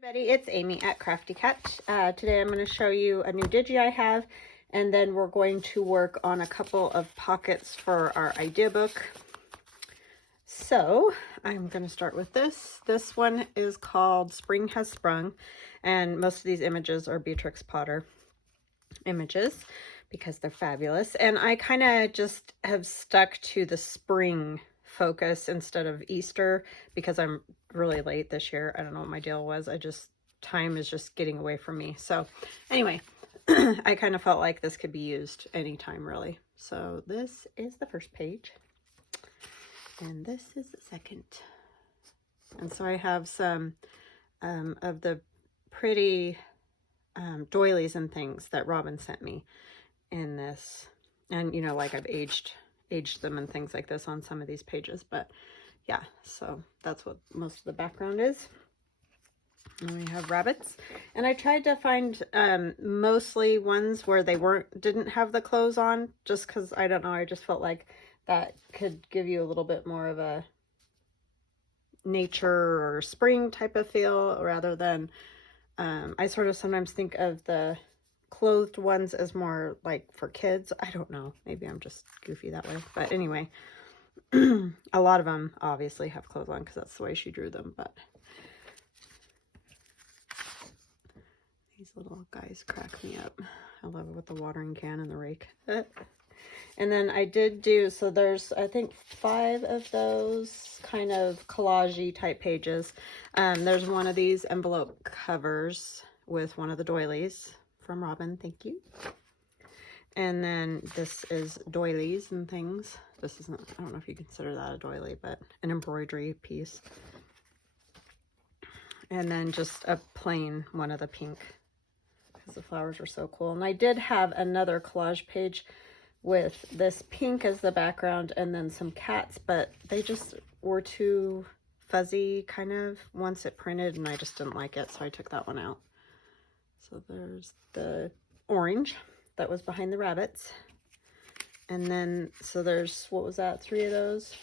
Everybody, it's Amy at Crafty Cat. Today I'm going to show you a new Digi I have, and then we're going to work on a couple of pockets for our idea book. So I'm going to start with this. This one is called Spring Has Sprung, and most of these images are Beatrix Potter images because they're fabulous. And I kind of just have stuck to the spring focus instead of Easter because I'm really late this year. I don't know what my deal was. Time is just getting away from me. So anyway, I kind of felt like this could be used anytime really. So this is the first page and this is the second. And so I have some of the pretty doilies and things that Robin sent me in this. And you know, like I've aged them and things like this on some of these pages, but yeah, so that's what most of the background is. And we have rabbits, and I tried to find mostly ones where they didn't have the clothes on, just because I don't know, I just felt like that could give you a little bit more of a nature or spring type of feel, rather than I sort of sometimes think of the clothed ones as more like for kids. I don't know, maybe I'm just goofy that way, but anyway, a lot of them obviously have clothes on because that's the way she drew them. But these little guys crack me up. I love it with the watering can and the rake. And then I did do, so there's I think 5 of those kind of collage-y type pages. There's one of these envelope covers with one of the doilies from Robin, thank you. And then this is doilies and things. This isn't, I don't know if you consider that a doily, but an embroidery piece. And then just a plain one of the pink, because the flowers are so cool. And I did have another collage page with this pink as the background and then some cats, but they just were too fuzzy kind of once it printed, and I just didn't like it, so I took that one out. So there's the orange that was behind the rabbits. And then, so there's, what was that, 3 of those?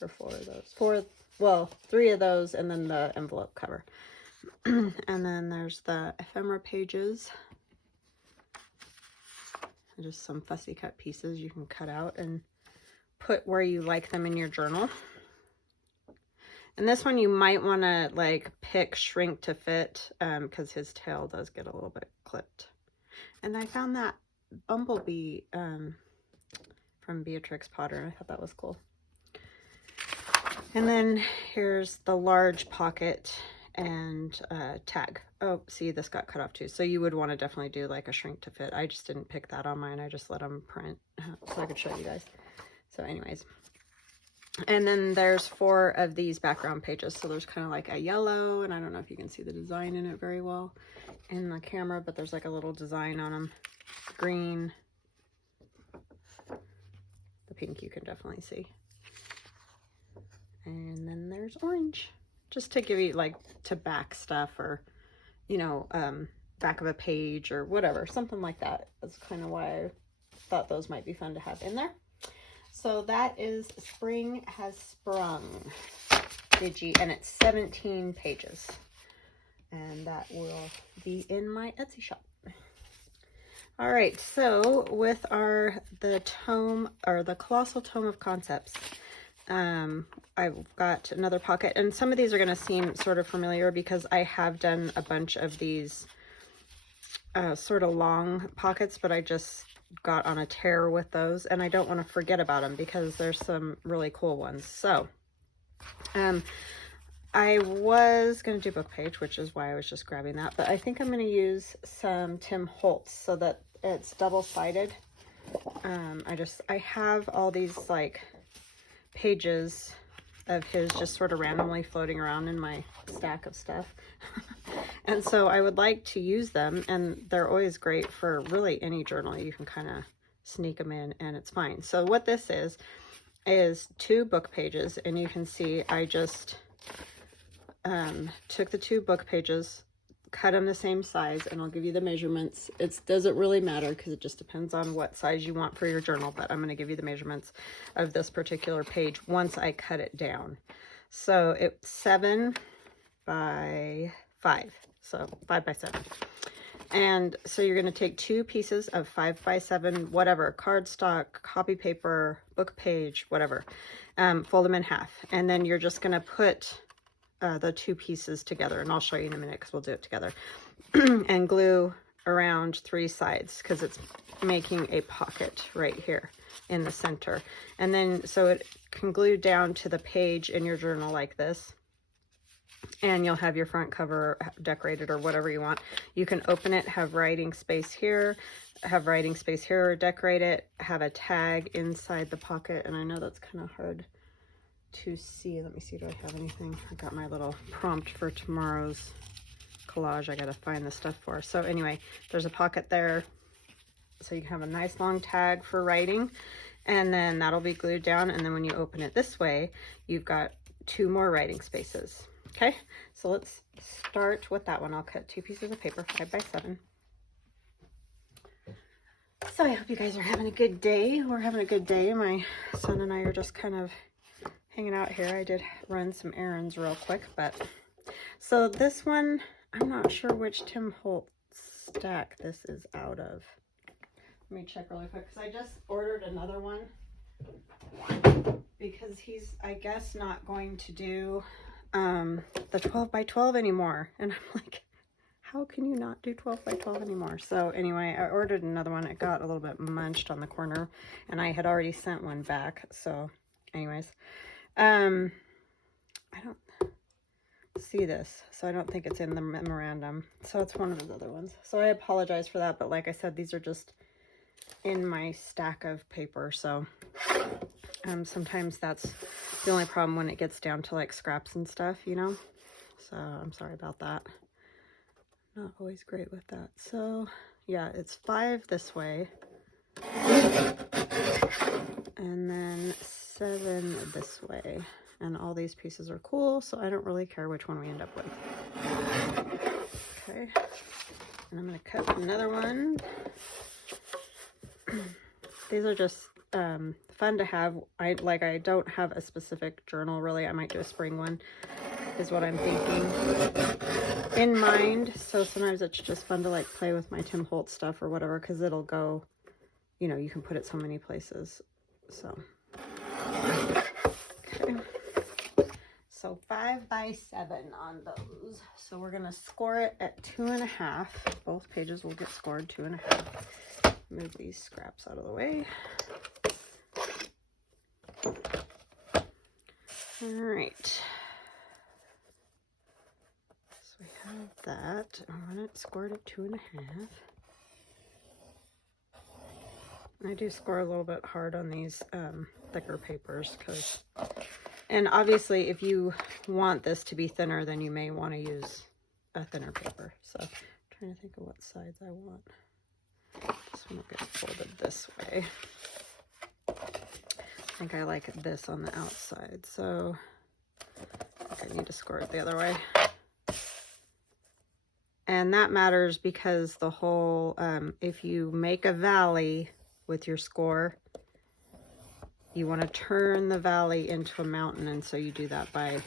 Or 4 of those? 3 of those, and then the envelope cover. And then there's the ephemera pages. And just some fussy cut pieces you can cut out and put where you like them in your journal. And this one you might want to like pick shrink to fit, because his tail does get a little bit clipped. And I found that bumblebee from Beatrix Potter. I thought that was cool. And then here's the large pocket and tag. Oh, see, this got cut off too. So you would want to definitely do like a shrink to fit. I just didn't pick that on mine. I just let them print so I could show you guys. So anyways. And then there's 4 of these background pages. So there's kind of like a yellow, and I don't know if you can see the design in it very well in the camera, but there's like a little design on them. Green. The pink you can definitely see. And then there's orange, just to give you like to back stuff, or, you know, back of a page or whatever, something like that. That's kind of why I thought those might be fun to have in there. So that is Spring Has Sprung Digi, and it's 17 pages. And that will be in my Etsy shop. All right, so with the Colossal Tome of Concepts, I've got another pocket, and some of these are going to seem sort of familiar because I have done a bunch of these sort of long pockets, but I just got on a tear with those, and I don't want to forget about them because there's some really cool ones. So I was going to do book page, which is why I was just grabbing that, but I think I'm going to use some Tim Holtz so that it's double-sided. I have all these like pages of his just sort of randomly floating around in my stack of stuff. And so I would like to use them, and they're always great for really any journal. You can kind of sneak them in and it's fine. So what this is 2 book pages, and you can see I just took the 2 book pages, cut them the same size, and I'll give you the measurements. It doesn't really matter because it just depends on what size you want for your journal, but I'm going to give you the measurements of this particular page once I cut it down. So it's 7 by 5. So 5 by 7. And so you're going to take 2 pieces of 5 by 7, whatever, cardstock, copy paper, book page, whatever. Fold them in half. And then you're just going to put the 2 pieces together. And I'll show you in a minute because we'll do it together. And glue around 3 sides because it's making a pocket right here in the center. And then so it can glue down to the page in your journal like this. And you'll have your front cover decorated or whatever you want. You can open it, have writing space here, or decorate it, have a tag inside the pocket. And I know that's kind of hard to see. Let me see, do I have anything? I got my little prompt for tomorrow's collage I got to find the stuff for. So anyway, there's a pocket there. So you can have a nice long tag for writing. And then that'll be glued down. And then when you open it this way, you've got 2 more writing spaces. Okay, so let's start with that one. I'll cut 2 pieces of paper, 5 by 7. So I hope you guys are having a good day. We're having a good day. My son and I are just kind of hanging out here. I did run some errands real quick, but so this one, I'm not sure which Tim Holtz stack this is out of. Let me check really quick because I just ordered another one because he's, I guess, not going to do the 12 by 12 anymore. And I'm like, how can you not do 12 by 12 anymore? So anyway, I ordered another one. It got a little bit munched on the corner and I had already sent one back. So anyways, I don't see this, so I don't think it's in the memorandum. So it's one of his other ones. So I apologize for that. But like I said, these are just in my stack of paper. So sometimes that's the only problem when it gets down to like scraps and stuff, you know. So I'm sorry about that. Not always great with that. So yeah, it's 5 this way. And then 7 this way. And all these pieces are cool, so I don't really care which one we end up with. Okay. And I'm going to cut another one. These are just fun to have. I don't have a specific journal really. I might do a spring one is what I'm thinking in mind. So sometimes it's just fun to like play with my Tim Holtz stuff or whatever, because it'll go, you know, you can put it so many places. So okay, so 5 by 7 on those. So we're gonna score it at 2.5. Both pages will get scored 2.5. Move these scraps out of the way. All right. So we have that. I want it scored at 2.5. I do score a little bit hard on these thicker papers because, and obviously if you want this to be thinner, then you may want to use a thinner paper. So I'm trying to think of what sides I want. This one will get folded this way. I think I like this on the outside, so I think I need to score it the other way. And that matters because the whole, if you make a valley with your score, you want to turn the valley into a mountain, and so you do that by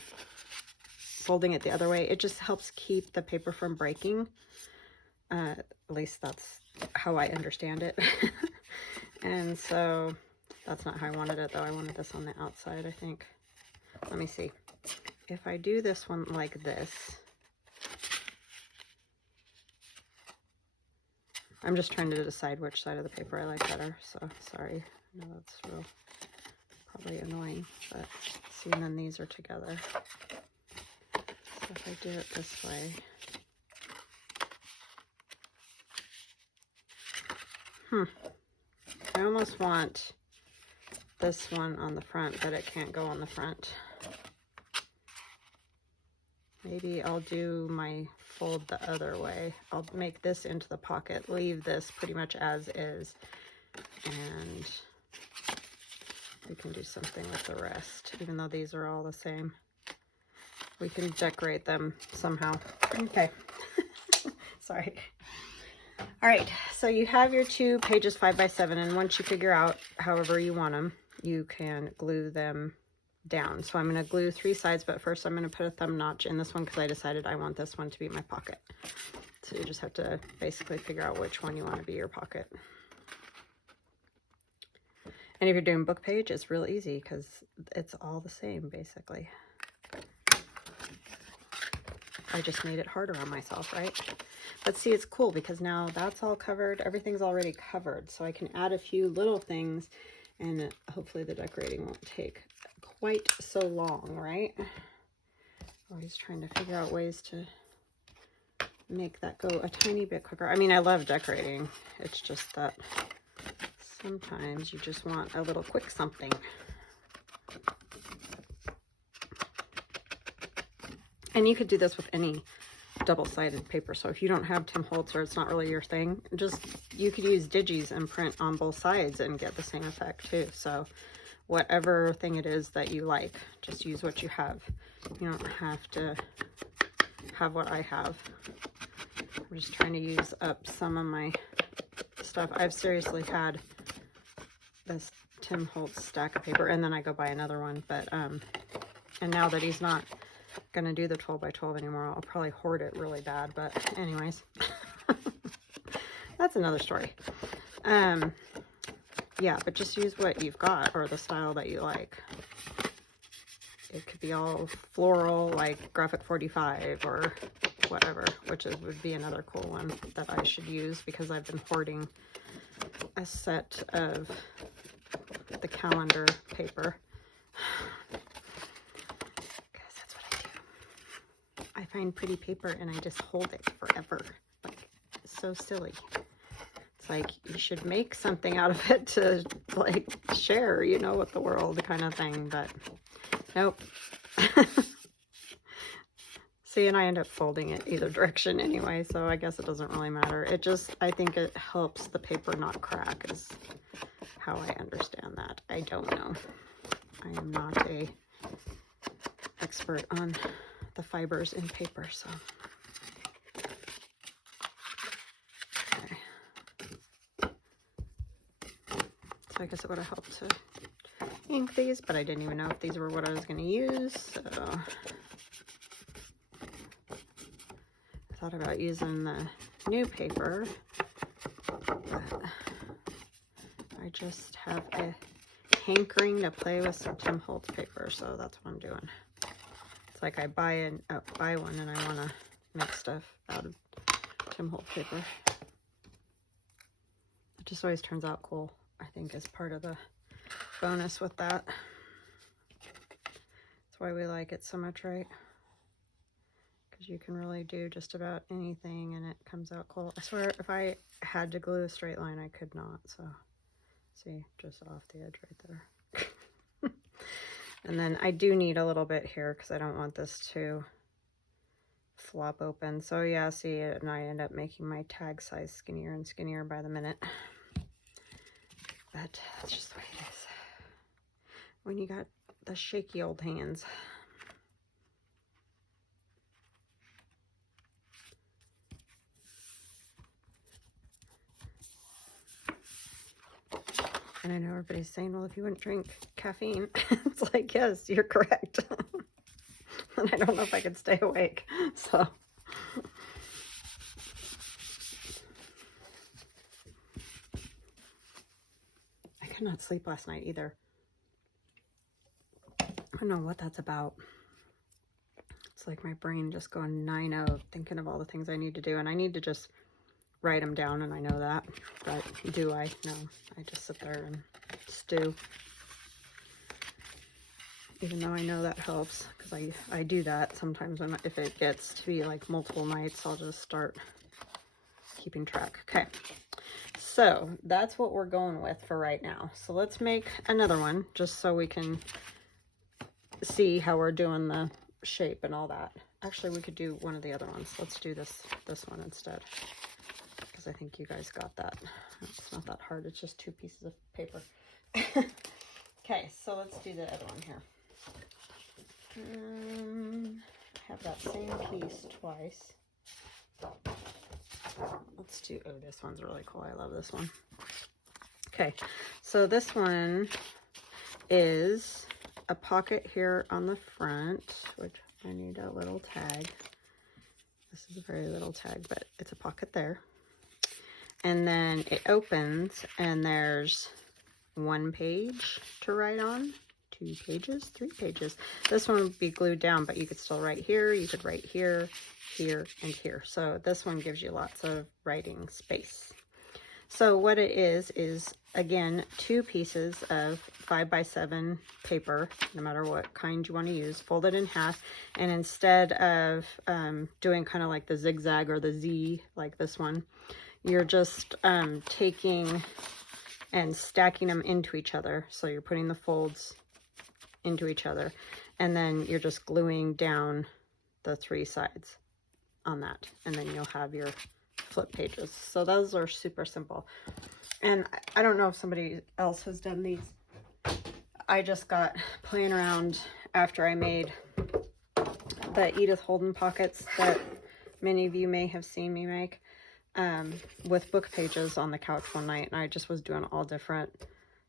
folding it the other way. It just helps keep the paper from breaking. At least that's how I understand it. And so that's not how I wanted it though. I wanted this on the outside, I think. Let me see. If I do this one like this, I'm just trying to decide which side of the paper I like better. So sorry. I know that's real probably annoying, but see, and then these are together. So if I do it this way, I almost want this one on the front, but it can't go on the front. Maybe I'll do my fold the other way. I'll make this into the pocket, leave this pretty much as is, and we can do something with the rest, even though these are all the same. We can decorate them somehow. Okay. Sorry. All right, so you have your 2 pages 5 by 7, and once you figure out however you want them, you can glue them down. So I'm going to glue 3 sides, but first I'm going to put a thumb notch in this one because I decided I want this one to be my pocket. So you just have to basically figure out which one you want to be your pocket. And if you're doing book page, it's real easy because it's all the same basically. I just made it harder on myself, right? But see, it's cool because now that's all covered. Everything's already covered. So I can add a few little things and hopefully the decorating won't take quite so long, right? Always trying to figure out ways to make that go a tiny bit quicker. I mean, I love decorating. It's just that sometimes you just want a little quick something. And you could do this with any double-sided paper. So if you don't have Tim Holtz or it's not really your thing, you could use Digis and print on both sides and get the same effect too. So whatever thing it is that you like, just use what you have. You don't have to have what I have. I'm just trying to use up some of my stuff. I've seriously had this Tim Holtz stack of paper and then I go buy another one, but and now that he's not gonna do the 12 by 12 anymore, I'll probably hoard it really bad, but anyways. That's another story. Yeah, but just use what you've got or the style that you like. It could be all floral like Graphic 45 or whatever, which would be another cool one that I should use because I've been hoarding a set of the calendar paper. Because that's what I do. I find pretty paper and I just hold it forever. Like, it's so silly. It's like you should make something out of it to like share, you know, with the world kind of thing, but nope. See, and I end up folding it either direction anyway, so I guess it doesn't really matter. It just, I think it helps the paper not crack is how I understand that. I don't know. I am not a expert on the fibers in paper, so. Okay. So I guess it would have helped to ink these, but I didn't even know if these were what I was going to use, so. Thought about using the new paper, but I just have a hankering to play with some Tim Holtz paper, so that's what I'm doing. It's like I buy one and I want to make stuff out of Tim Holtz paper. It just always turns out cool, I think, is part of the bonus with that. That's why we like it so much, right? You can really do just about anything and it comes out cool. I swear if I had to glue a straight line I could not, so see, just off the edge right there. And then I do need a little bit here because I don't want this to flop open. So yeah, see, and I end up making my tag size skinnier and skinnier by the minute, but that's just the way it is when you got the shaky old hands. And I know everybody's saying, well, if you wouldn't drink caffeine, it's like, yes, you're correct. And I don't know if I could stay awake, so. I could not sleep last night either. I don't know what that's about. It's like my brain just going 9-0, thinking of all the things I need to do, and I need to just write them down, and I know that, but do I? No, I just sit there and stew. Even though I know that helps, because I do that sometimes when if it gets to be like multiple nights, I'll just start keeping track. Okay, so that's what we're going with for right now. So let's make another one just so we can see how we're doing the shape and all that. Actually, we could do one of the other ones. Let's do this one instead. I think you guys got that. It's not that hard. It's just 2 pieces of paper. Okay, so let's do the other one here. I have that same piece twice. Let's do, oh, this one's really cool. I love this one. Okay, so this one is a pocket here on the front, which I need a little tag. This is a very little tag, but it's a pocket there. And then it opens and there's 1 page to write on, 2 pages, 3 pages. This one would be glued down, but you could still write here. You could write here, here, and here. So this one gives you lots of writing space. So what it is again, 2 pieces of 5x7 paper, no matter what kind you want to use, folded in half. And instead of doing kind of like the zigzag or the Z, like this one, you're just taking and stacking them into each other. So you're putting the folds into each other, and then you're just gluing down the 3 sides on that, and then you'll have your flip pages. So those are super simple. And I don't know if somebody else has done these. I just got playing around after I made the Edith Holden pockets that many of you may have seen me make with book pages on the couch one night, and I just was doing all different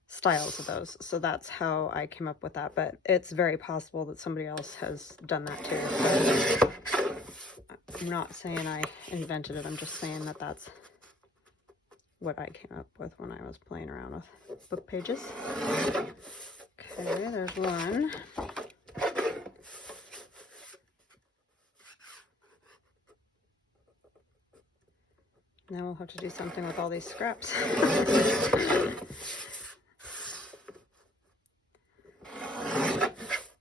styles of those. So that's how I came up with that, but it's very possible that somebody else has done that too. So I'm not saying I invented it, I'm just saying that that's what I came up with when I was playing around with book pages. Okay, there's one. Now we'll have to do something with all these scraps.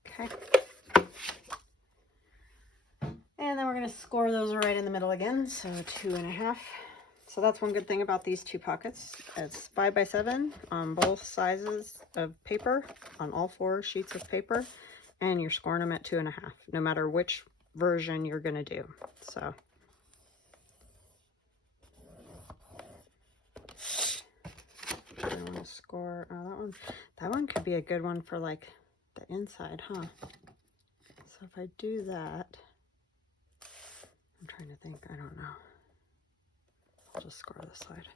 Okay. And then we're going to score those right in the middle again, so 2.5. So that's one good thing about these 2 pockets. It's 5x7 on both sizes of paper, on all 4 sheets of paper, and you're scoring them at 2.5, no matter which version you're going to do. So I want to score, oh, that one could be a good one for like the inside, huh? So if I do that, I'm trying to think, I don't know. I'll just score this side,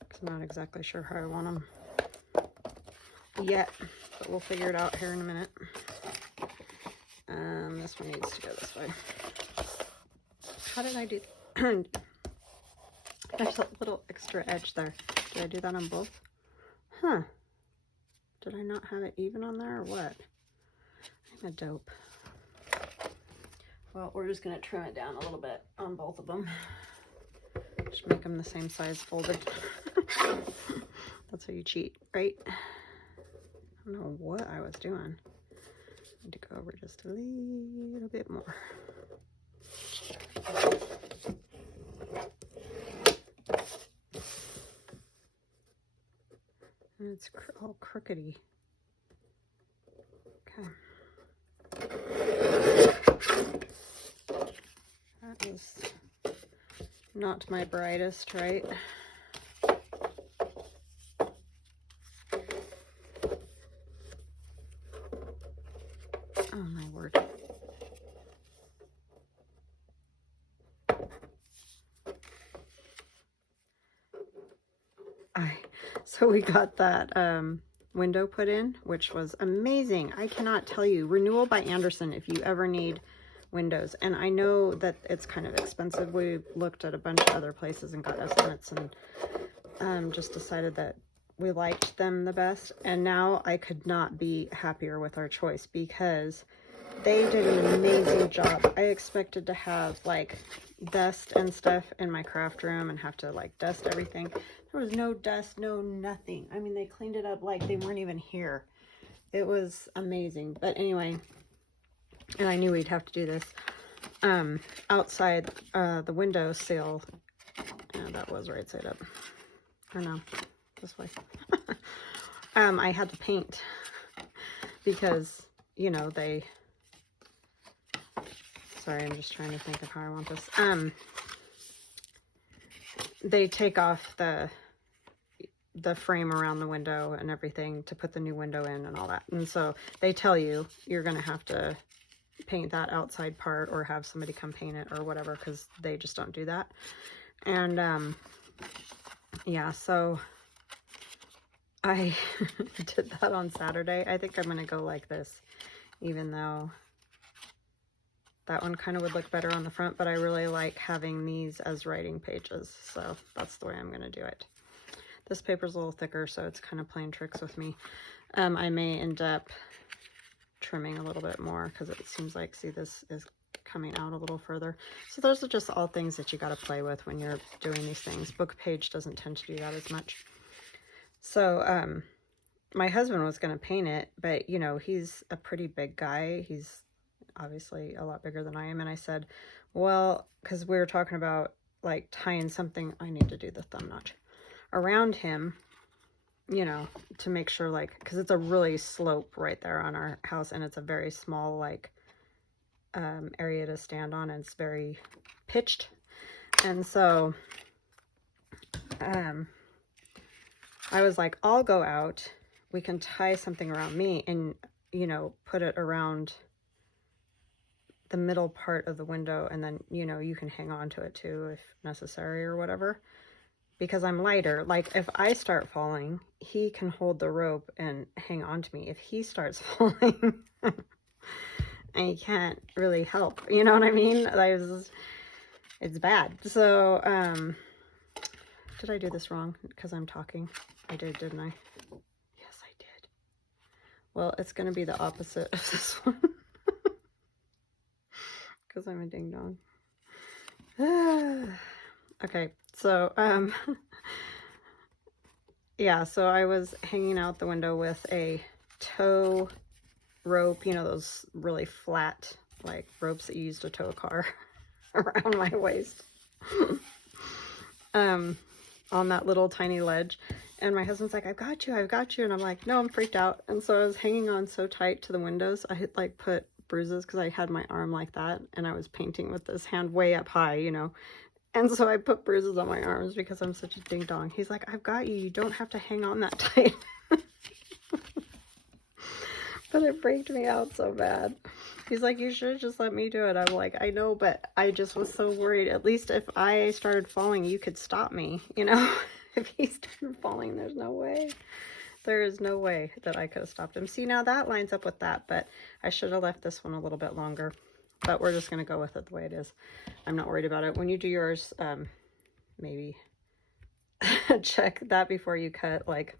because I'm not exactly sure how I want them yet, but we'll figure it out here in a minute. This one needs to go this way. How did I do there's a little extra edge there. Did I do that on both? Huh. Did I not have it even on there or what? I'm a dope. Well, we're just going to trim it down a little bit on both of them. Just make them the same size folded. That's how you cheat, right? I don't know what I was doing. Need to go over just a little bit more. And it's all crookedy. Okay. That is not my brightest, right? Oh my word. So we got that window put in, which was amazing. I cannot tell you. Renewal by Anderson if you ever need windows. And I know that it's kind of expensive. We looked at a bunch of other places and got estimates and just decided that we liked them the best. And now I could not be happier with our choice, because they did an amazing job. I expected to have like dust and stuff in my craft room and have to like dust everything. There was no dust, no nothing. I mean, they cleaned it up like they weren't even here. It was amazing. But anyway, and I knew we'd have to do this. Outside the window sill, and that was right side up. Or no, this way. I had to paint because, you know, sorry, I'm just trying to think of how I want this. They take off the frame around the window and everything to put the new window in and all that. And so they tell you you're going to have to paint that outside part or have somebody come paint it or whatever, because they just don't do that. And yeah, so I did that on Saturday. I think I'm going to go like this, even though that one kind of would look better on the front, but I really like having these as writing pages, so that's the way I'm going to do it. This paper's a little thicker, so it's kind of playing tricks with me. I may end up trimming a little bit more because it seems like, see, this is coming out a little further. So those are just all things that you got to play with when you're doing these things. Book page doesn't tend to do that as much. So my husband was going to paint it, but you know, he's a pretty big guy. He's obviously a lot bigger than I am. And I said, well, because we were talking about like tying something, I need to do the thumb notch around him, you know, to make sure, like, because it's a really slope right there on our house, and it's a very small, like, area to stand on, and it's very pitched. And so I was like, I'll go out, we can tie something around me and, you know, put it around the middle part of the window, and then, you know, you can hang on to it too if necessary or whatever, because I'm lighter. Like, if I start falling, he can hold the rope and hang on to me. If he starts falling, I can't really help, you know what I mean? It's bad. So did I do this wrong because I'm talking? I did, didn't I? Yes, I did. Well, it's going to be the opposite of this one. Because I'm a ding dong. Okay, so yeah, so I was hanging out the window with a tow rope, you know, those really flat like ropes that you use to tow a car around my waist. On that little tiny ledge. And my husband's like, I've got you. And I'm like, no, I'm freaked out. And so I was hanging on so tight to the windows, I had like put bruises because I had my arm like that, and I was painting with this hand way up high, you know, and so I put bruises on my arms because I'm such a ding dong. He's like, I've got you, you don't have to hang on that tight. But it freaked me out so bad. He's like, you should just let me do it. I'm like, I know, but I just was so worried. At least if I started falling, you could stop me, you know. If he started falling, there's no way. There is no way that I could have stopped him. See, now that lines up with that, but I should have left this one a little bit longer. But we're just going to go with it the way it is. I'm not worried about it. When you do yours, maybe check that before you cut, like,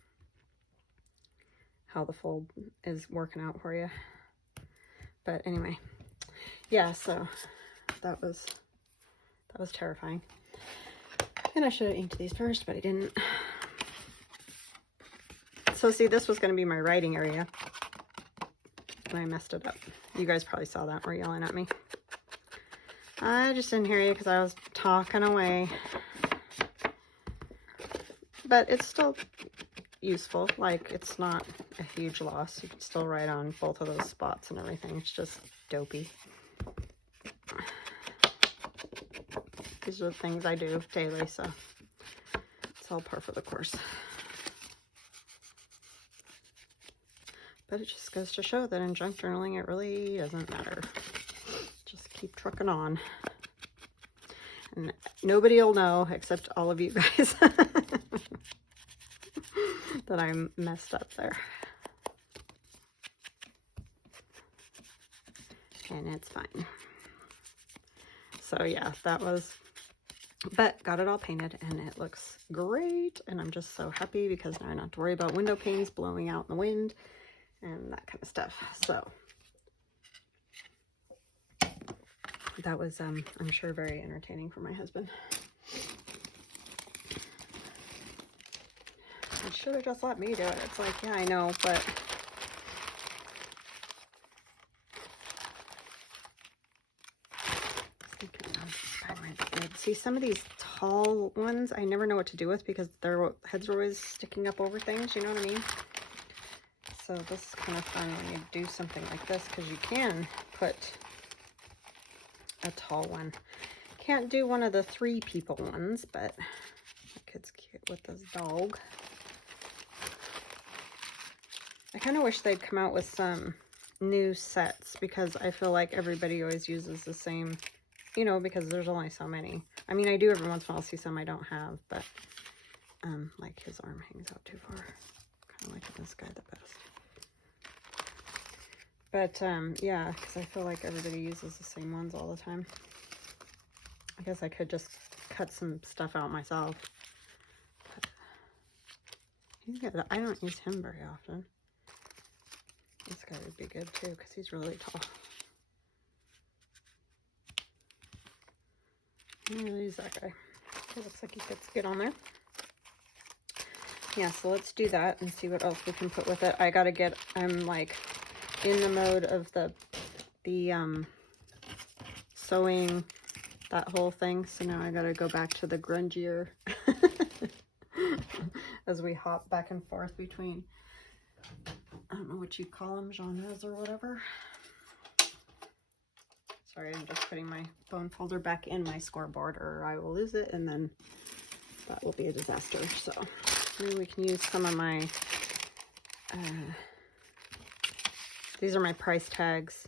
how the fold is working out for you. But anyway, yeah, so that was terrifying. And I should have inked these first, but I didn't. So see, this was going to be my writing area, and I messed it up. You guys probably saw that, were yelling at me. I just didn't hear you because I was talking away. But it's still useful. Like, it's not a huge loss. You can still write on both of those spots and everything. It's just dopey. These are the things I do daily, so it's all par for the course. But it just goes to show that in junk journaling, it really doesn't matter. Just keep trucking on. And nobody will know except all of you guys that I'm messed up there. And it's fine. So yeah, that was, but got it all painted and it looks great. And I'm just so happy because now I don't have to worry about window panes blowing out in the wind and that kind of stuff. So that was, I'm sure, very entertaining for my husband. I should have just let me do it. It's like, yeah, I know, but see, some of these tall ones, I never know what to do with because their heads are always sticking up over things, you know what I mean? So this is kind of fun when you do something like this because you can put a tall one. Can't do one of the 3 people ones, but the kid's cute with this dog. I kind of wish they'd come out with some new sets because I feel like everybody always uses the same, you know, because there's only so many. I mean, I do every once in a while see some I don't have, but like his arm hangs out too far. I like this guy the best. But, yeah, because I feel like everybody uses the same ones all the time. I guess I could just cut some stuff out myself. But he's good. I don't use him very often. This guy would be good, too, because he's really tall. I'm going to use that guy. It looks like he fits good on there. Yeah, so let's do that and see what else we can put with it. I gotta get, I'm like in the mode of the sewing, that whole thing. So now I gotta go back to the grungier as we hop back and forth between, I don't know what you call them, genres or whatever. Sorry, I'm just putting my bone folder back in my scoreboard or I will lose it and then that will be a disaster. So maybe we can use some of my, these are my price tags.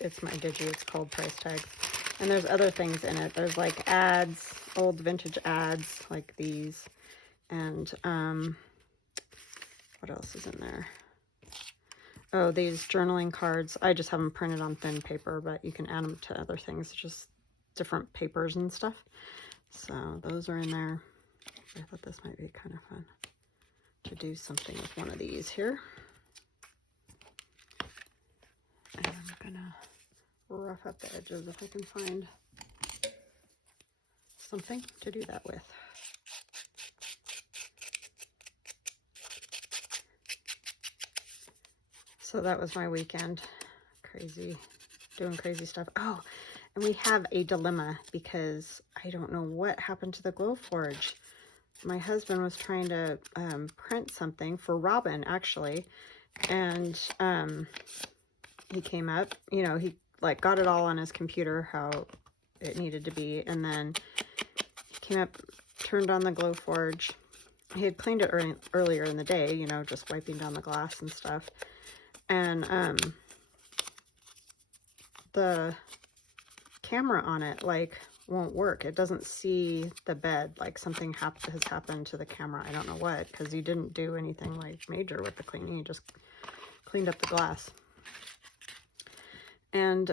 It's my Digi, it's called price tags. And there's other things in it. There's like ads, old vintage ads like these. And what else is in there? Oh, these journaling cards. I just have them printed on thin paper, but you can add them to other things, just different papers and stuff. So those are in there. I thought this might be kind of fun to do something with one of these here. And I'm gonna rough up the edges if I can find something to do that with. So that was my weekend. Crazy, doing crazy stuff. Oh, and we have a dilemma because I don't know what happened to the Glowforge. My husband was trying to print something for Robin, actually, and he came up, you know, he like got it all on his computer how it needed to be, and then he came up, turned on the Glowforge. He had cleaned it earlier in the day, you know, just wiping down the glass and stuff, and the camera on it like won't work. It doesn't see the bed, like something has happened to the camera. I don't know what, because he didn't do anything like major with the cleaning. He just cleaned up the glass. And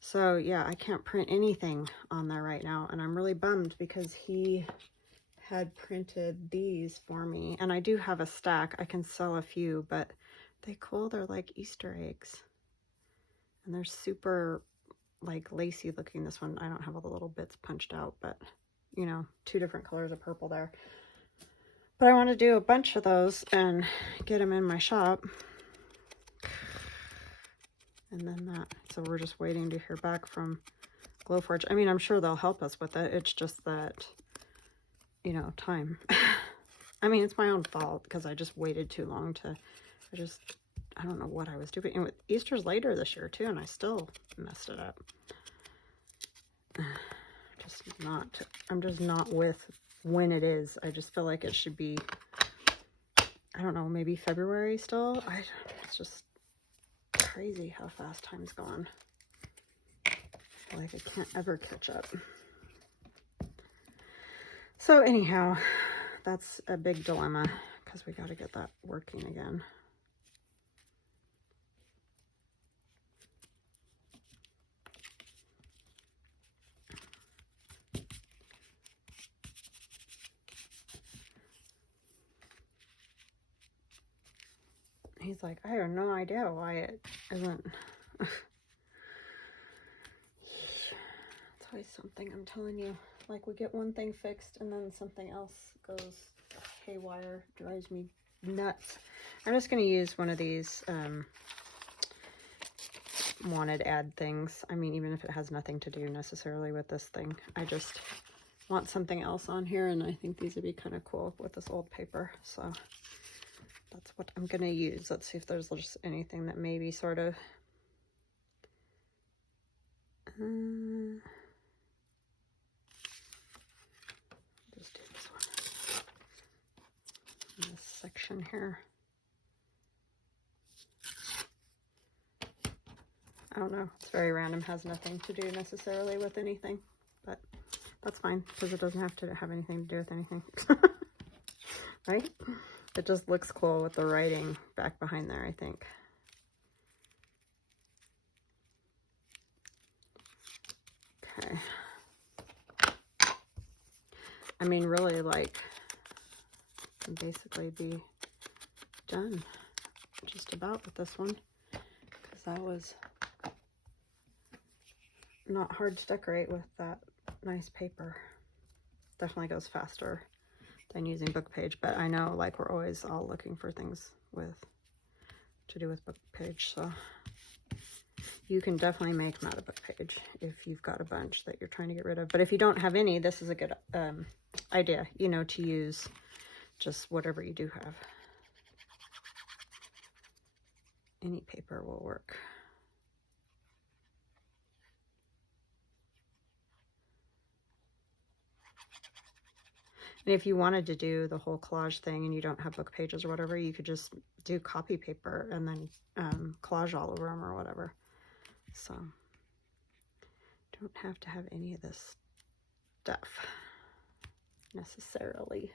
so yeah, I can't print anything on there right now, and I'm really bummed because he had printed these for me, and I do have a stack. I can sell a few, but they cool. They're like Easter eggs, and they're super like lacy looking. This one, I don't have all the little bits punched out, but you know, 2 different colors of purple there. But I want to do a bunch of those and get them in my shop. And then that, so we're just waiting to hear back from Glowforge. I mean, I'm sure they'll help us with it. It's just that, you know, time. I mean, it's my own fault because I just waited too long to, I don't know what I was doing. And Easter's later this year too, and I still messed it up. I'm just not with when it is. I just feel like it should be, I don't know, maybe February still. It's just crazy how fast time's gone. Like I can't ever catch up. So anyhow, that's a big dilemma because we got to get that working again. He's like, I have no idea why it isn't. It's always something, I'm telling you. Like, we get one thing fixed and then something else goes haywire. Drives me nuts. I'm just going to use one of these wanted ad things. I mean, even if it has nothing to do necessarily with this thing. I just want something else on here, and I think these would be kind of cool with this old paper. So that's what I'm going to use. Let's see if there's just anything that maybe sort of... just do this one. In this section here. I don't know. It's very random. Has nothing to do necessarily with anything. But that's fine, because it doesn't have to have anything to do with anything. right? It just looks cool with the writing back behind there, I think. Okay. I mean, really, like, basically be done just about with this one, because that was not hard to decorate with that nice paper. Definitely goes faster than using book page, but I know, like, we're always all looking for things to do with book page, so you can definitely make them out of book page if you've got a bunch that you're trying to get rid of. But if you don't have any, this is a good idea, you know, to use just whatever you do have. Any paper will work. And if you wanted to do the whole collage thing and you don't have book pages or whatever, you could just do copy paper and then collage all over them or whatever. So don't have to have any of this stuff necessarily.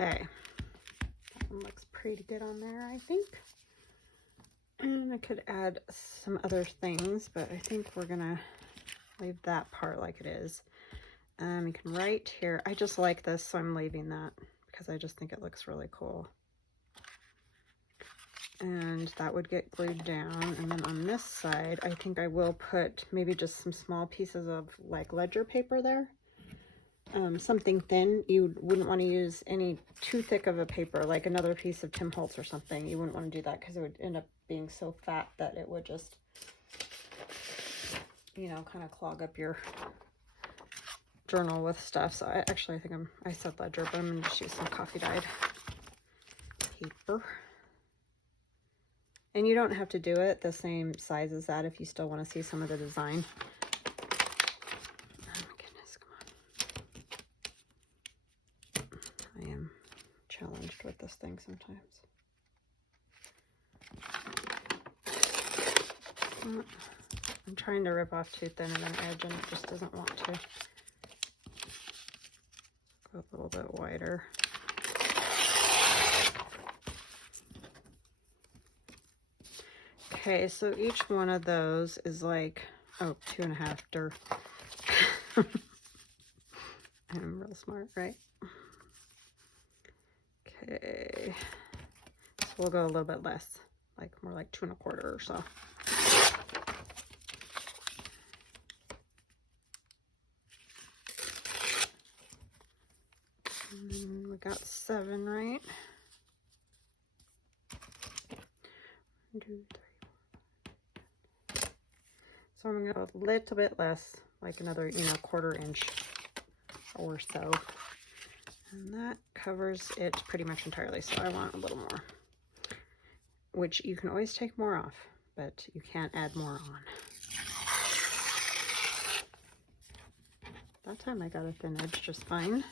Okay, that one looks pretty good on there, I think. And I could add some other things, but I think we're gonna leave that part like it is. You can write here. I just like this, so I'm leaving that because I just think it looks really cool. And that would get glued down. And then on this side, I think I will put maybe just some small pieces of like ledger paper there. Something thin. You wouldn't want to use any too thick of a paper, like another piece of Tim Holtz or something. You wouldn't want to do that because it would end up being so fat that it would just, you know, kind of clog up your journal with stuff. So I think I said ledger, but I'm going to just use some coffee dyed paper. And you don't have to do it the same size as that if you still want to see some of the design. Challenged with this thing sometimes. I'm trying to rip off too thin of an edge and it just doesn't want to. Go a little bit wider. Okay, so each one of those is like, oh, 2.5 dir. I'm real smart, right? Okay, so we'll go a little bit less, like more like 2.25 or so. And we got 7, right? 1, 2, 3, 4, 5. So I'm gonna go a little bit less, like another, you know, 1/4 inch or so. And that covers it pretty much entirely, so I want a little more. Which you can always take more off, but you can't add more on. That time I got a thin edge just fine. You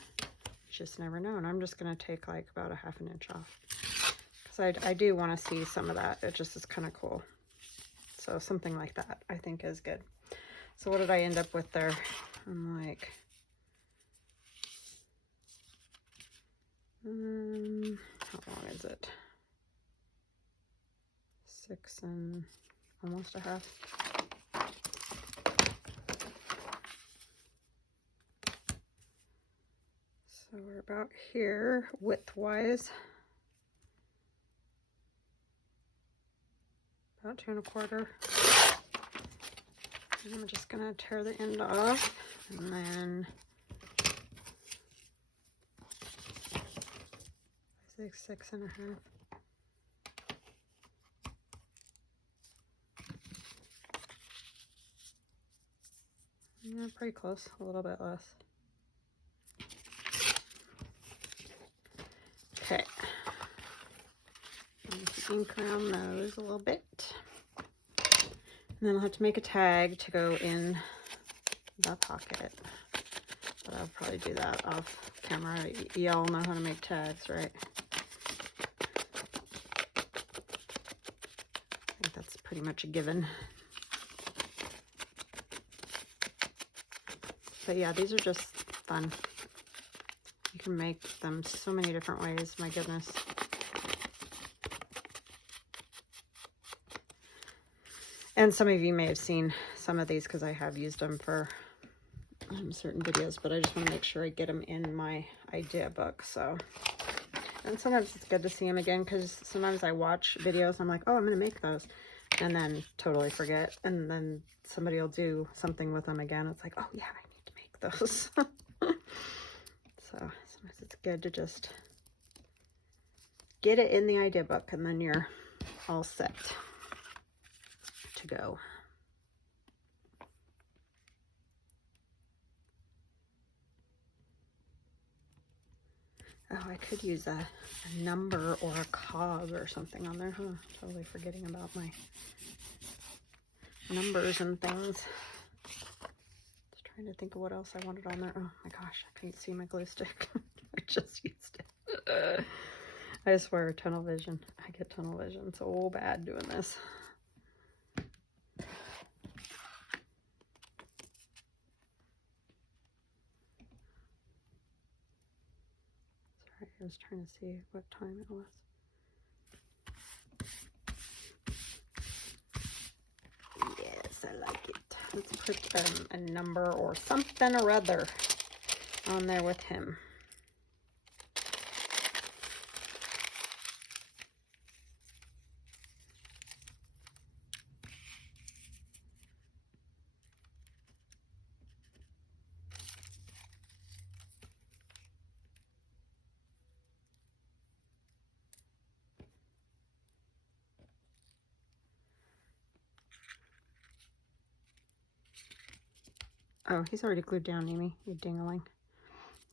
just never know. And I'm just going to take like about 1/2 inch off. Because I do want to see some of that. It just is kind of cool. So something like that I think is good. So what did I end up with there? I'm like... how long is it? 6 and almost 1/2. So we're about here width-wise. About 2.25. And I'm just gonna tear the end off and then 6.5. Yeah, pretty close, a little bit less. Okay. Ink around those a little bit. And then I'll have to make a tag to go in the pocket. But I'll probably do that off camera. Y'all know how to make tags, right? I think that's pretty much a given. But yeah, these are just fun. You can make them so many different ways, my goodness. And some of you may have seen some of these because I have used them for certain videos, but I just want to make sure I get them in my idea book. So, and sometimes it's good to see them again because sometimes I watch videos, I'm like, oh, I'm going to make those, and then totally forget, and then somebody will do something with them again. It's like, oh yeah, I need to make those. So sometimes it's good to just get it in the idea book, and then you're all set to go. Oh, I could use a number or a cog or something on there, huh? Totally forgetting about my numbers and things. Just trying to think of what else I wanted on there. Oh my gosh, I can't see my glue stick. I just used it. I swear, tunnel vision. I get tunnel vision so bad doing this. Sorry, I was trying to see what time it was. Yes, I like it. Let's put a number or something or other on there with him. Oh, he's already glued down, Amy. You dingling.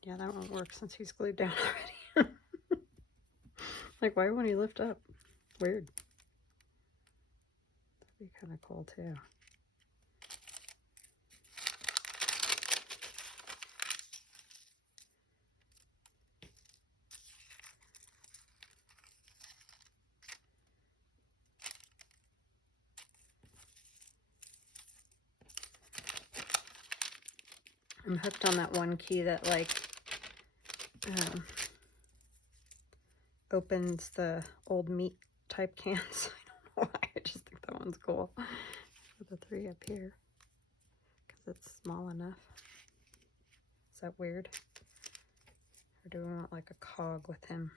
Yeah, that won't work since he's glued down already. Like, why won't he lift up? Weird. That'd be kind of cool, too. I'm hooked on that one key that, like, opens the old meat type cans. I don't know why. I just think that one's cool. For the 3 up here. Because it's small enough. Is that weird? Or do we want, like, a cog with him?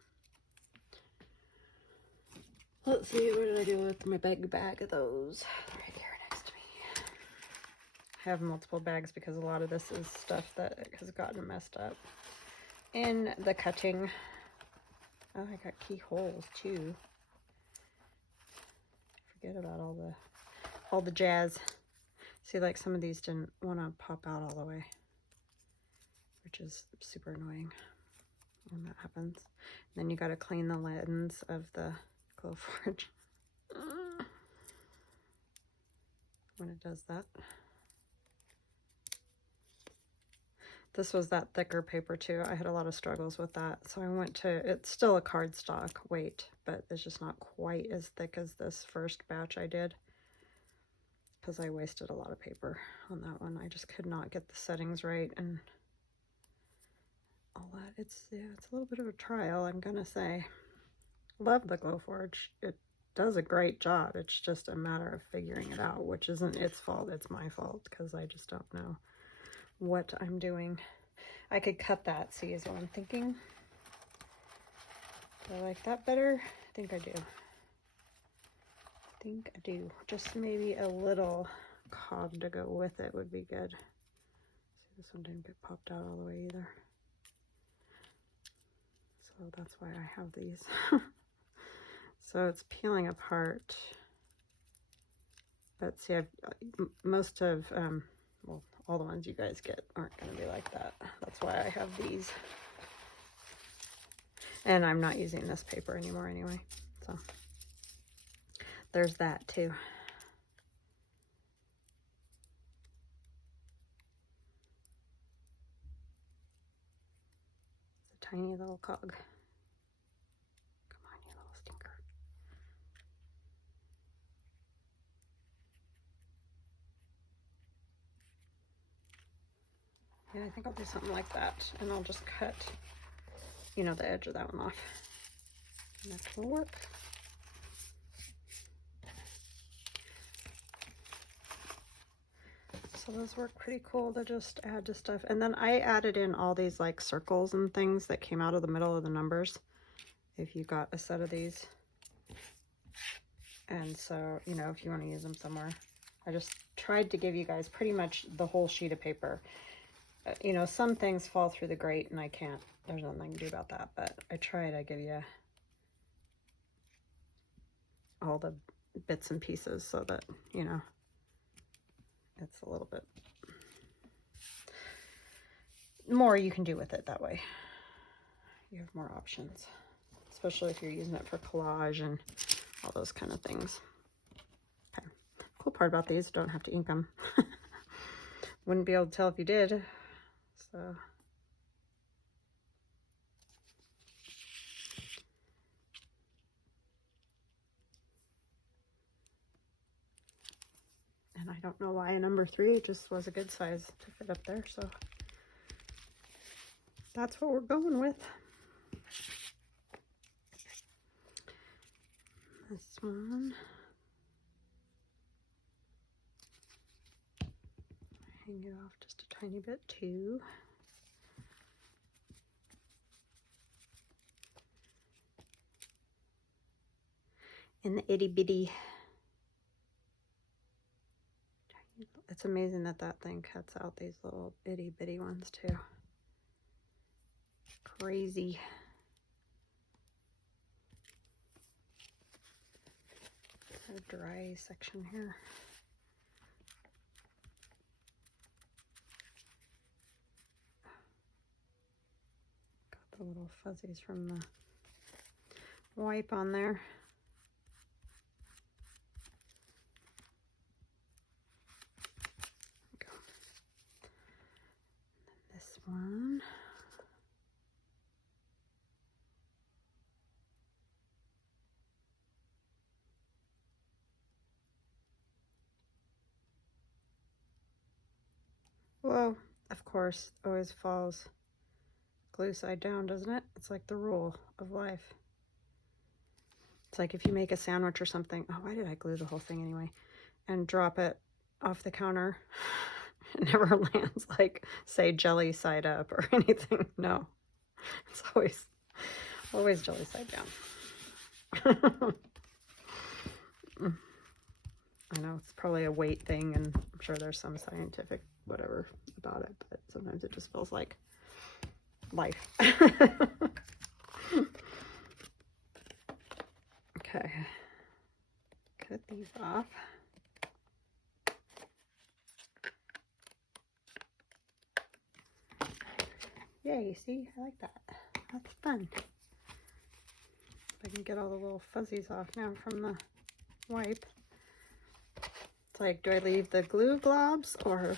Let's see, what did I do with my bag of those? Right here next to me. I have multiple bags because a lot of this is stuff that has gotten messed up in the cutting. Oh, I got keyholes too. Forget about all the jazz. See, like some of these didn't want to pop out all the way, which is super annoying when that happens. And then you got to clean the lens of the Glowforge when it does that. This was that thicker paper too. I had a lot of struggles with that. So I went to, it's still a cardstock weight, but it's just not quite as thick as this first batch I did. Because I wasted a lot of paper on that one. I just could not get the settings right and all that. It's a little bit of a trial, I'm gonna say. Love the Glowforge. It does a great job. It's just a matter of figuring it out, which isn't its fault. It's my fault because I just don't know what I'm doing. I could cut that, see, is what I'm thinking. Do I like that better? I think I do. I think I do. Just maybe a little cog to go with it would be good. See, this one didn't get popped out all the way either. So that's why I have these. So it's peeling apart. But see, most of, well, all the ones you guys get aren't going to be like that. That's why I have these. And I'm not using this paper anymore anyway. So there's that too. tiny little cog. Come on, you little stinker. Yeah, I think I'll do something like that, and I'll just cut, you know, the edge of that one off. And that will work. So those work pretty cool to just add to stuff. And then I added in all these like circles and things that came out of the middle of the numbers, if you got a set of these. And so, you know, if you want to use them somewhere, I just tried to give you guys pretty much the whole sheet of paper. You know, some things fall through the grate and I can't, there's nothing I can do about that, but I try to give you all the bits and pieces so that, you know, it's a little bit more you can do with it that way. You have more options, especially if you're using it for collage and all those kind of things. Okay. Cool part about these, don't have to ink them. Wouldn't be able to tell if you did. So and I don't know why a number 3 just was a good size to fit up there, so that's what we're going with. This one, hang it off just a tiny bit too. And the itty bitty. It's amazing that that thing cuts out these little itty bitty ones too. Crazy. A dry section here. Got the little fuzzies from the wipe on there. There we go. And then this one. Whoa, of course, always falls glue side down, doesn't it? It's like the rule of life. It's like if you make a sandwich or something. Oh, why did I glue the whole thing anyway? And drop it off the counter. It never lands like, say, jelly side up or anything. No, it's always jelly side down. I know it's probably a weight thing, and I'm sure there's some scientific whatever about it, but sometimes it just feels like life. Okay, cut these off. Yay, see, I like that. That's fun. I can get all the little fuzzies off now from the wipe. It's like, do I leave the glue globs or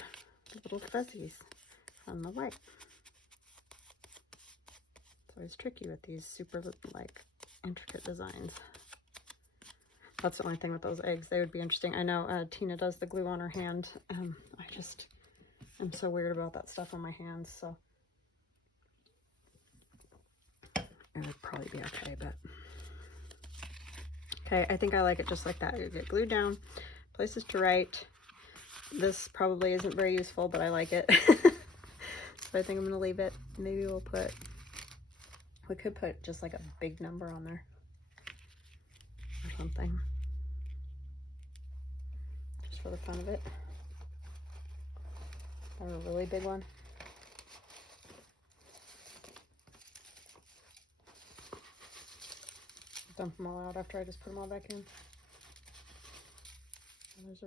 the little fuzzies from the wipe? It's always tricky with these super, like, intricate designs. That's the only thing with those eggs. They would be interesting. I know Tina does the glue on her hand. I'm so weird about that stuff on my hands, so it would probably be okay, but okay, I think I like it just like that. You get glued down, places to write. This probably isn't very useful, but I like it. So I think I'm gonna leave it. Maybe we could put just like a big number on there or something, just for the fun of it, or a really big one. Dump them all out after I just put them all back in. It's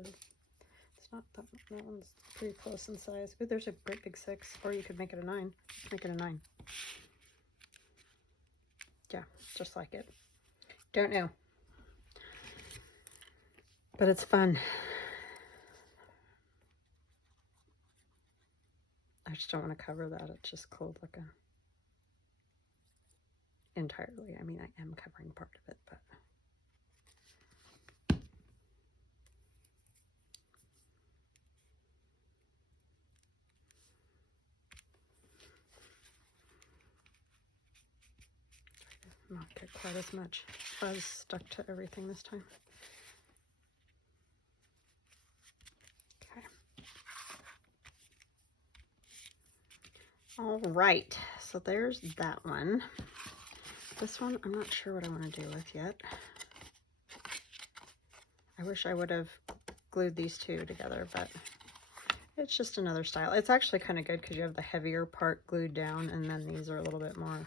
not that one's pretty close in size. Ooh, there's a great big 6, or you could make it a 9. Make it a 9. Yeah, just like it. Don't know, but it's fun. I just don't want to cover that. It's just cold looking. entirely. I mean, I am covering part of it, but. Not get quite as much fuzz stuck to everything this time. Okay. All right, so there's that one. This one, I'm not sure what I want to do with yet. I wish I would have glued these two together, but it's just another style. It's actually kind of good because you have the heavier part glued down, and then these are a little bit more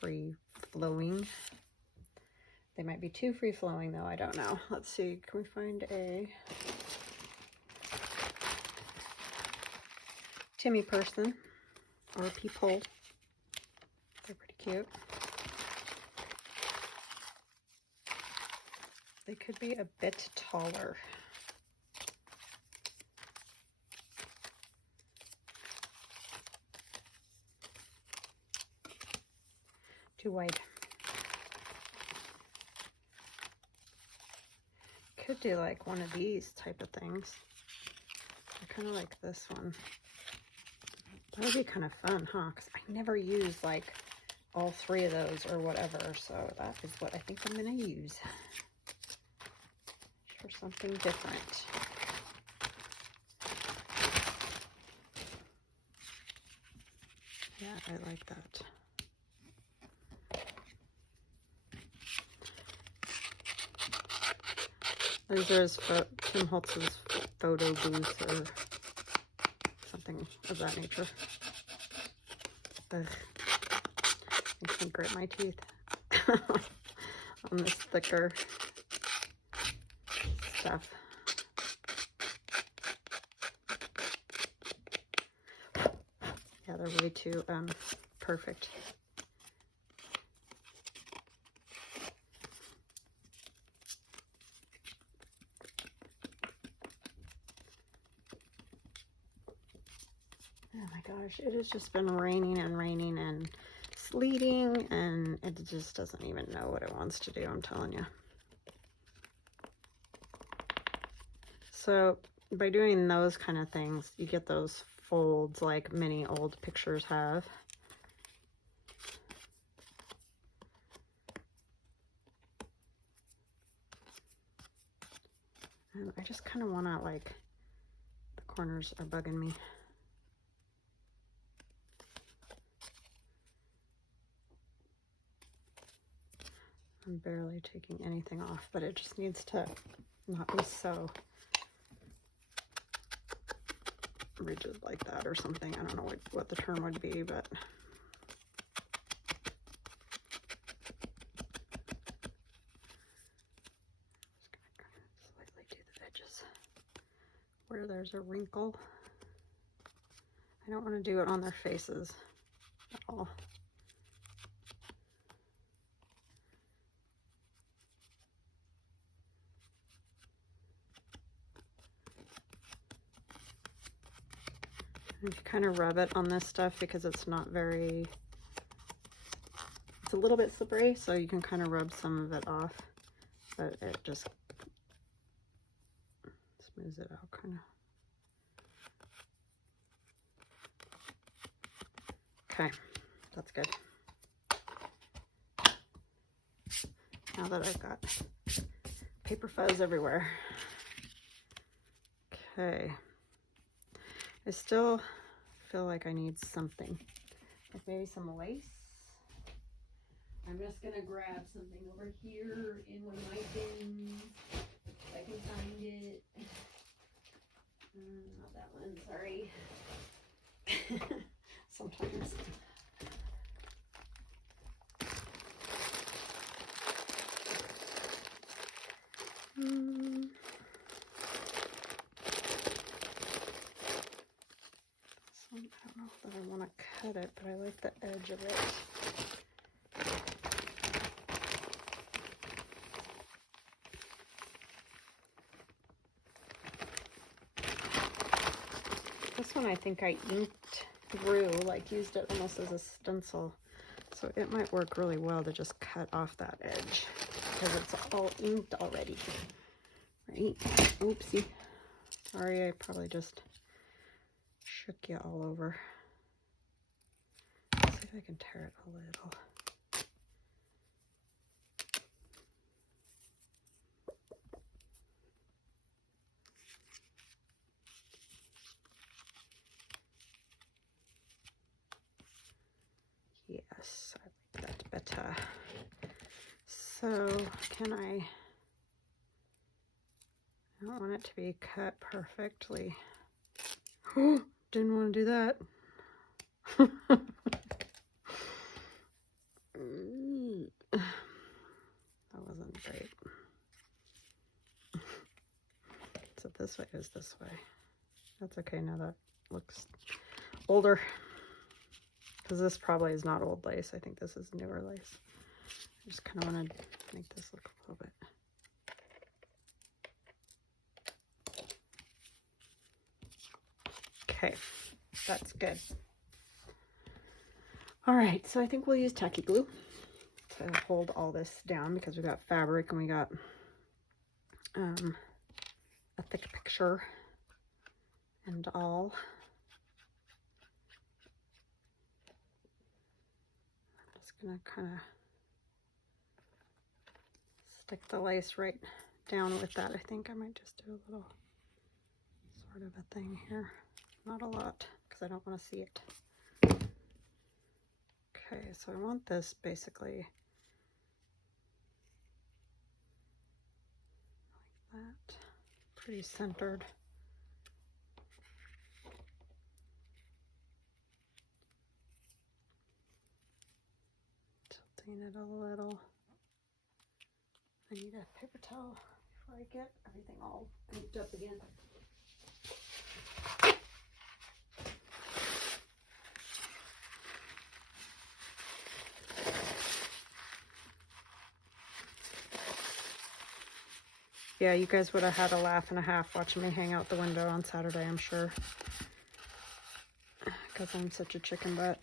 free-flowing. They might be too free-flowing, though. I don't know. Let's see. Can we find a Timmy person or a peephole? They're pretty cute. They could be a bit taller. Too wide. Could do like one of these type of things. I kind of like this one. That would be kind of fun, huh? Because I never use like all three of those or whatever. So that is what I think I'm going to use for something different. Yeah, I like that. These are his Tim Holtz's photo booth or something of that nature. Ugh. Makes me grit my teeth on this thicker stuff. Yeah, they're way too perfect. Oh my gosh, it has just been raining and raining and sleeting, and it just doesn't even know what it wants to do, I'm telling you. So by doing those kind of things, you get those folds like many old pictures have. And I just kind of want to, like, the corners are bugging me. I'm barely taking anything off, but it just needs to not be so rigid like that or something. I don't know what the term would be, but just gonna kind of slightly do the edges where there's a wrinkle. I don't want to do it on their faces at all. And you kind of rub it on this stuff because it's not very, it's a little bit slippery, so you can kind of rub some of it off, but it just smooths it out kind of. Okay, that's good. Now that I've got paper fuzz everywhere. Okay. I still feel like I need something, like maybe some lace. I'm just gonna grab something over here in one of my bins, if I can find it. Not that one, sorry. Sometimes. I don't know that I want to cut it, but I like the edge of it. This one I think I inked through, like used it almost as a stencil. So it might work really well to just cut off that edge because it's all inked already, right? Oopsie. Sorry, I probably just shook you all over. Let's see if I can tear it a little. Yes, I like that better. So can I don't want it to be cut perfectly. Oh, didn't want to do that. That wasn't great. So this way is this way. That's okay, now that looks older. Because this probably is not old lace. I think this is newer lace. I just kind of want to make this look a little bit. Okay, that's good. All right, so I think we'll use tacky glue to hold all this down because we got fabric and we got a thick picture and all. I'm just gonna kind of stick the lace right down with that. I think I might just do a little sort of a thing here. Not a lot, because I don't want to see it. Okay, so I want this basically like that. Pretty centered. Tilting it a little. I need a paper towel before I get everything all inked up again. Yeah, you guys would have had a laugh and a half watching me hang out the window on Saturday, I'm sure. Because I'm such a chicken butt.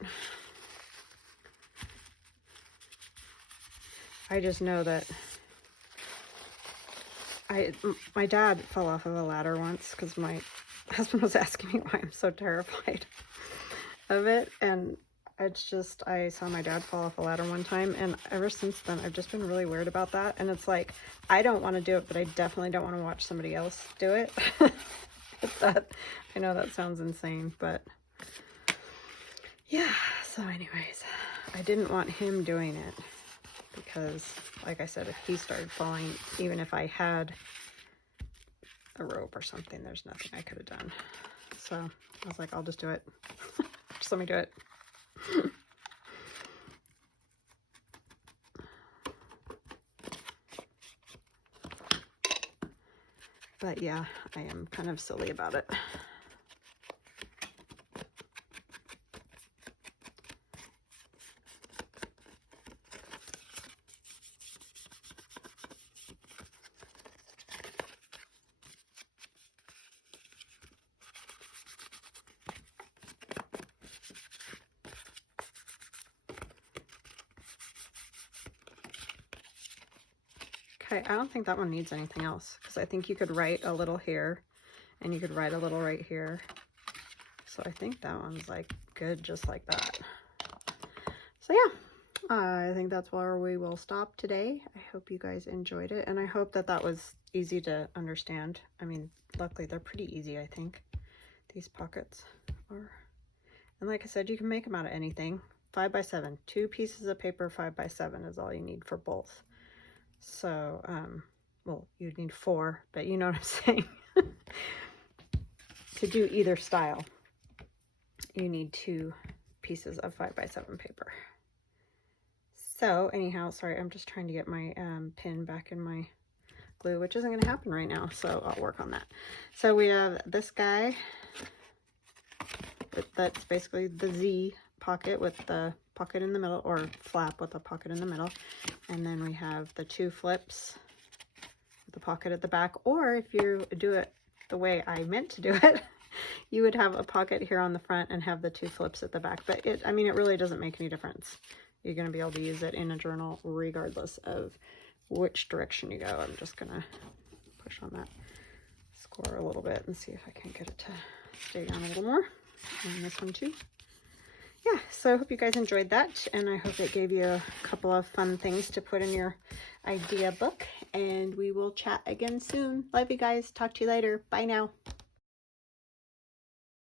I just know that my dad fell off of a ladder once because my husband was asking me why I'm so terrified of it. And it's just, I saw my dad fall off a ladder one time, and ever since then I've just been really weird about that. And it's like, I don't want to do it, but I definitely don't want to watch somebody else do it. I know that sounds insane, but yeah. So anyways, I didn't want him doing it because, like I said, if he started falling, even if I had a rope or something, there's nothing I could have done. So I was like, I'll just do it. Just let me do it. But yeah, I am kind of silly about it. Okay, I don't think that one needs anything else because I think you could write a little here and you could write a little right here. So I think that one's like good just like that. So yeah, I think that's where we will stop today. I hope you guys enjoyed it, and I hope that that was easy to understand. I mean, luckily they're pretty easy, I think. These pockets are, and like I said, you can make them out of anything. 5x7, 2 pieces of paper, 5x7 is all you need for both. So, well, you'd need 4, but you know what I'm saying. To do either style, you need 2 pieces of 5x7 paper. So, anyhow, sorry, I'm just trying to get my pin back in my glue, which isn't going to happen right now, so I'll work on that. So, we have this guy. That's basically the Z pocket with the pocket in the middle, or flap with a pocket in the middle. And then we have the 2 flips with the pocket at the back, or if you do it the way I meant to do it, you would have a pocket here on the front and have the 2 flips at the back. But I mean, it really doesn't make any difference. you're going to be able to use it in a journal regardless of which direction you go. I'm just going to push on that score a little bit and see if I can get it to stay down a little more. And this one too. Yeah, so I hope you guys enjoyed that, and I hope it gave you a couple of fun things to put in your idea book, and we will chat again soon. Love you guys. Talk to you later. Bye now.